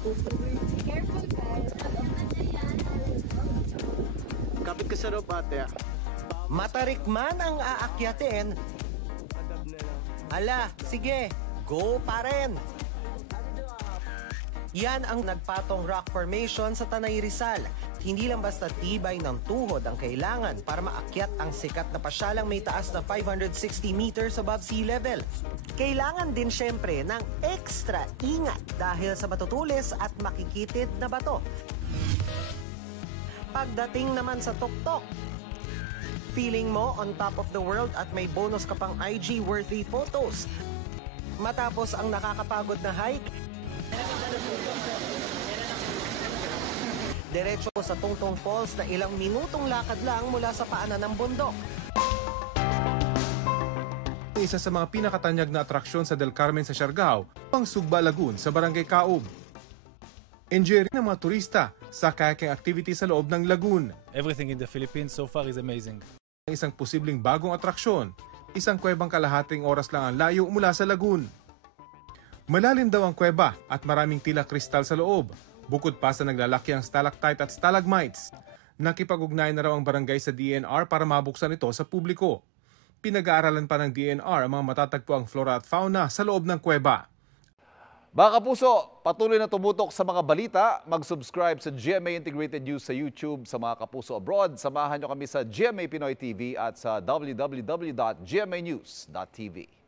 Careful, guys. Kapit ka sa rope, ate. Matarik man ang aakyatin, ala, sige, go pa rin. Yan ang nagpatong rock formation sa Tanay Rizal. Hindi lang basta tibay ng tuhod ang kailangan para maakyat ang sikat na pasyalang may taas na 560 meters above sea level. Kailangan din syempre ng extra ingat dahil sa matutulis at makikitid na bato. Pagdating naman sa tuktok, feeling mo on top of the world at may bonus ka pang IG-worthy photos. Matapos ang nakakapagod na hike, diretso sa Tungtong Falls na ilang minutong lakad lang mula sa paanan ng bundok. Isa sa mga pinakatanyag na atraksyon sa Del Carmen sa Siargao, ang Sugba Lagoon sa Barangay Kaub. Enjoy rin ng mga turista sa kayaking activity sa loob ng lagoon. Everything in the Philippines so far is amazing. Isang posibleng bagong atraksyon, isang kuwebang kalahating oras lang ang layo mula sa lagoon. Malalim daw ang kuweba at maraming tila kristal sa loob, bukod pa sa naglalakiang stalactite at stalagmites. Nakipag-ugnayan na raw ang barangay sa DNR para mabuksan ito sa publiko. Pinag-aaralan pa ng DNR ang mga matatagpuang flora at fauna sa loob ng kuweba. Mga kapuso, patuloy na tumutok sa mga balita. Mag-subscribe sa GMA Integrated News sa YouTube. Sa mga kapuso abroad, samahan nyo kami sa GMA Pinoy TV at sa www.gmanews.tv.